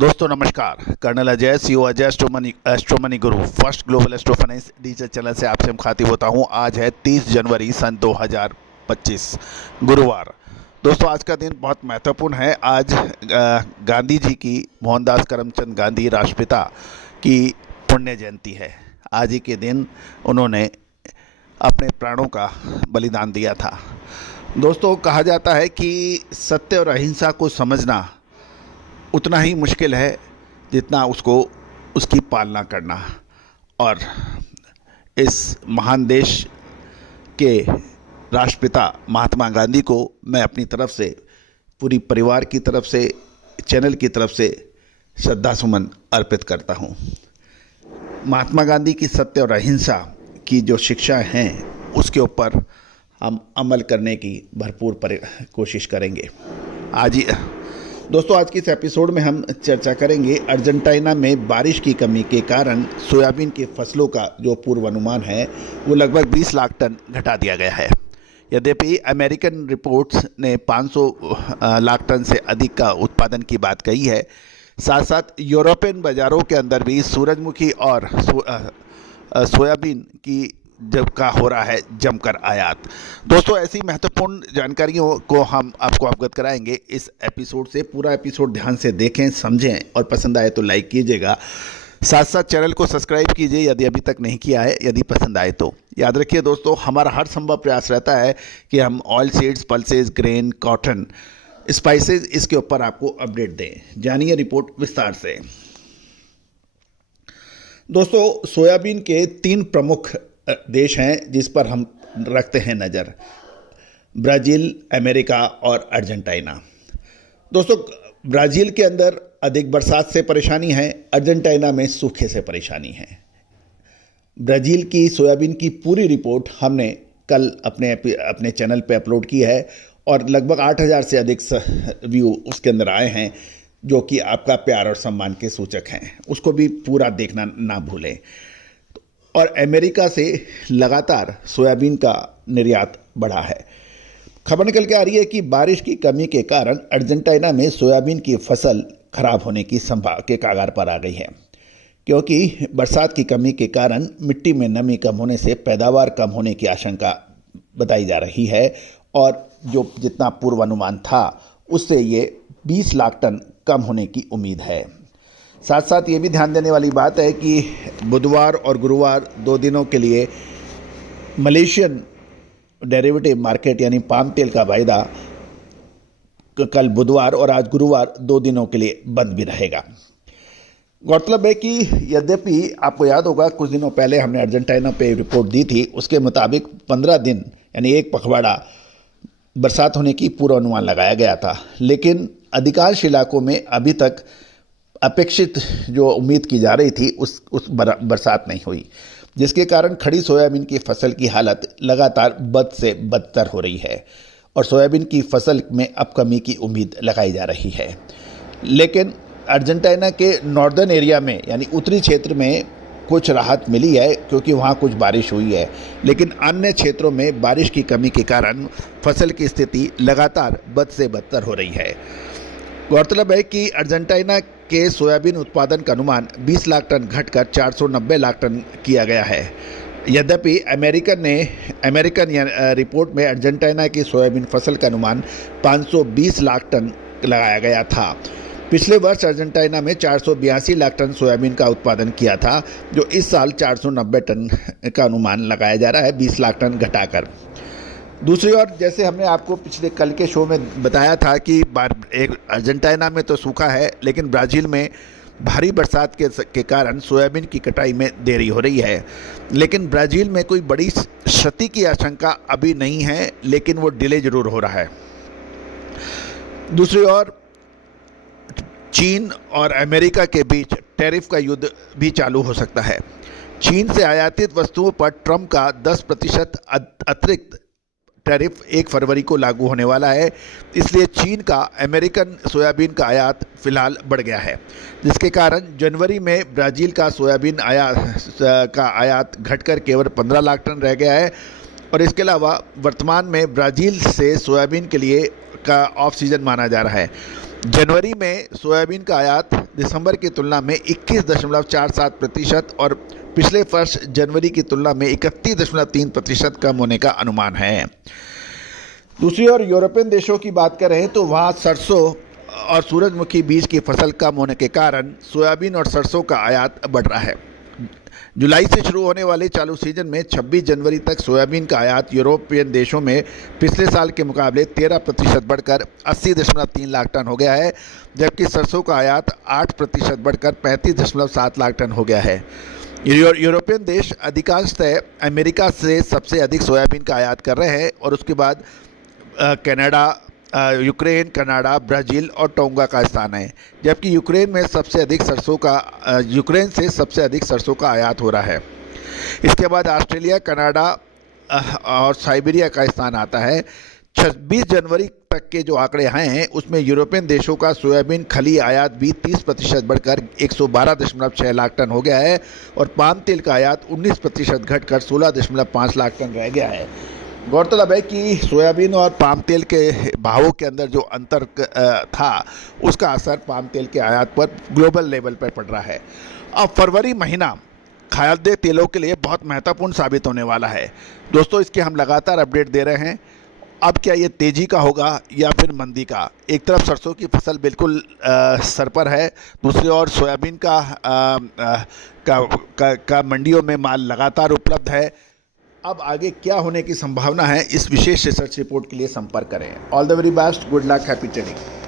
दोस्तों नमस्कार। Colonel Ajay, CEO Ajay एस्ट्रोमनी गुरु, first global एस्ट्रोफाइनेंस digital channel से आपसे मुखातिब होता हूं। आज है 30 जनवरी सन 2025 गुरुवार। दोस्तों आज का दिन बहुत महत्वपूर्ण है। आज गांधी जी की, मोहनदास करमचंद गांधी राष्ट्रपिता की पुण्य जयंती है। आज ही के दिन उन्होंने अपने प्राणों का बलिदान दिया था। दोस्तों कहा जाता है कि सत्य और अहिंसा को समझना उतना ही मुश्किल है जितना उसकी पालना करना। और इस महान देश के राष्ट्रपिता महात्मा गांधी को मैं अपनी तरफ से, पूरी परिवार की तरफ से, चैनल की तरफ से श्रद्धा सुमन अर्पित करता हूँ। महात्मा गांधी की सत्य और अहिंसा की जो शिक्षाएं हैं उसके ऊपर हम अमल करने की भरपूर कोशिश करेंगे। दोस्तों आज के इस एपिसोड में हम चर्चा करेंगे अर्जेंटीना में बारिश की कमी के कारण सोयाबीन की फसलों का जो पूर्वानुमान है वो लगभग 20 लाख टन घटा दिया गया है। यद्यपि अमेरिकन रिपोर्ट्स ने 500 लाख टन से अधिक का उत्पादन की बात कही है। साथ साथ यूरोपियन बाज़ारों के अंदर भी सूरजमुखी और सोयाबीन की का हो रहा है जमकर आयात। दोस्तों ऐसी महत्वपूर्ण जानकारियों को हम आपको अवगत कराएंगे इस एपिसोड से। पूरा एपिसोड ध्यान से देखें, समझें और पसंद आए तो लाइक कीजिएगा। साथ साथ चैनल को सब्सक्राइब कीजिए यदि अभी तक नहीं किया है। यदि पसंद आए तो याद रखिए दोस्तों, हमारा हर संभव प्रयास रहता है कि हम oil seeds, pulses, grain, cotton, spices इसके ऊपर आपको अपडेट दें। जानिए रिपोर्ट विस्तार से। दोस्तों सोयाबीन के 3 प्रमुख देश हैं जिस पर हम रखते हैं नज़र: ब्राज़ील, अमेरिका और अर्जेंटीना। दोस्तों ब्राज़ील के अंदर अधिक बरसात से परेशानी है, अर्जेंटीना में सूखे से परेशानी है। ब्राज़ील की सोयाबीन की पूरी रिपोर्ट हमने कल अपने चैनल पे अपलोड की है और लगभग 8000 से अधिक व्यू उसके अंदर आए हैं, जो कि आपका प्यार और सम्मान के सूचक हैं। उसको भी पूरा देखना ना भूलें। और अमेरिका से लगातार सोयाबीन का निर्यात बढ़ा है। खबर निकल के आ रही है कि बारिश की कमी के कारण अर्जेंटीना में सोयाबीन की फसल खराब होने की के कगार पर आ गई है, क्योंकि बरसात की कमी के कारण मिट्टी में नमी कम होने से पैदावार कम होने की आशंका बताई जा रही है। और जो जितना पूर्वानुमान था उससे ये 20 लाख टन कम होने की उम्मीद है। साथ साथ ये भी ध्यान देने वाली बात है कि बुधवार और गुरुवार 2 दिनों के लिए मलेशियन डेरिवेटिव मार्केट यानी पाम तेल का वायदा कल बुधवार और आज गुरुवार 2 दिनों के लिए बंद भी रहेगा। गौरतलब है कि यद्यपि आपको याद होगा कुछ दिनों पहले हमने अर्जेंटीना पे रिपोर्ट दी थी, उसके मुताबिक 15 दिन यानी एक पखवाड़ा बरसात होने की पूर्वानुमान लगाया गया था, लेकिन अधिकांश इलाकों में अभी तक अपेक्षित जो उम्मीद की जा रही थी उस बरसात नहीं हुई, जिसके कारण खड़ी सोयाबीन की फसल की हालत लगातार बद से बदतर हो रही है और सोयाबीन की फसल में अब कमी की उम्मीद लगाई जा रही है। लेकिन अर्जेंटीना के नॉर्दर्न एरिया में यानी उत्तरी क्षेत्र में कुछ राहत मिली है क्योंकि वहाँ कुछ बारिश हुई है, लेकिन अन्य क्षेत्रों में बारिश की कमी के कारण फसल की स्थिति लगातार बद से बदतर हो रही है। गौरतलब है कि अर्जेंटीना के सोयाबीन उत्पादन का अनुमान 20 लाख टन घटकर 490 लाख टन किया गया है। यद्यपि अमेरिकन रिपोर्ट में अर्जेंटीना की सोयाबीन फसल का अनुमान 520 लाख टन लगाया गया था। पिछले वर्ष अर्जेंटीना में 482 लाख टन सोयाबीन का उत्पादन किया था, जो इस साल 490 टन का अनुमान लगाया जा रहा है, 20 लाख टन घटाकर। दूसरी ओर जैसे हमने आपको पिछले कल के शो में बताया था कि एक अर्जेंटीना में तो सूखा है, लेकिन ब्राज़ील में भारी बरसात के कारण सोयाबीन की कटाई में देरी हो रही है। लेकिन ब्राज़ील में कोई बड़ी क्षति की आशंका अभी नहीं है, लेकिन वो डिले जरूर हो रहा है। दूसरी ओर चीन और अमेरिका के बीच टैरिफ का युद्ध भी चालू हो सकता है। चीन से आयातित वस्तुओं पर ट्रंप का 10% अतिरिक्त टैरिफ 1 फरवरी को लागू होने वाला है। इसलिए चीन का अमेरिकन सोयाबीन का आयात फिलहाल बढ़ गया है, जिसके कारण जनवरी में ब्राज़ील का सोयाबीन आयात घटकर केवल 15 लाख टन रह गया है। और इसके अलावा वर्तमान में ब्राज़ील से सोयाबीन के लिए का ऑफ सीज़न माना जा रहा है। जनवरी में सोयाबीन का आयात दिसंबर की तुलना में 21.47% और पिछले वर्ष जनवरी की तुलना में 31.3% कम होने का अनुमान है। दूसरी ओर यूरोपियन देशों की बात करें तो वहाँ सरसों और सूरजमुखी बीज की फसल कम होने के कारण सोयाबीन और सरसों का आयात बढ़ रहा है। जुलाई से शुरू होने वाले चालू सीजन में 26 जनवरी तक सोयाबीन का आयात यूरोपियन देशों में पिछले साल के मुकाबले 13% बढ़कर 80.3 लाख टन हो गया है, जबकि सरसों का आयात 8% बढ़कर 35.7 लाख टन हो गया है। यूरोपियन देश अधिकांशतः अमेरिका से सबसे अधिक सोयाबीन का आयात कर रहे हैं और उसके बाद कनाडा, यूक्रेन, कनाडा, ब्राज़ील और टोंगा का स्थान है, जबकि यूक्रेन से सबसे अधिक सरसों का आयात हो रहा है। इसके बाद ऑस्ट्रेलिया, कनाडा और साइबेरिया का स्थान आता है। 26 जनवरी तक के जो आंकड़े हैं उसमें यूरोपियन देशों का सोयाबीन खली आयात भी 30% बढ़कर 112.6 लाख टन हो गया है और पाम तेल का आयात 19% घटकर 16.5 लाख टन रह गया है। गौरतलब है कि सोयाबीन और पाम तेल के भावों के अंदर जो अंतर था उसका असर पाम तेल के आयात पर ग्लोबल लेवल पर पड़ रहा है। अब फरवरी महीना खाद्य तेलों के लिए बहुत महत्वपूर्ण साबित होने वाला है। दोस्तों, इसके हम लगातार अपडेट दे रहे हैं। अब क्या ये तेज़ी का होगा या फिर मंदी का? एक तरफ सरसों की फसल बिल्कुल सर पर है, दूसरी ओर सोयाबीन का मंडियों में माल लगातार उपलब्ध है। अब आगे क्या होने की संभावना है, इस विशेष रिसर्च रिपोर्ट के लिए संपर्क करें। All the very best, good luck, happy trading.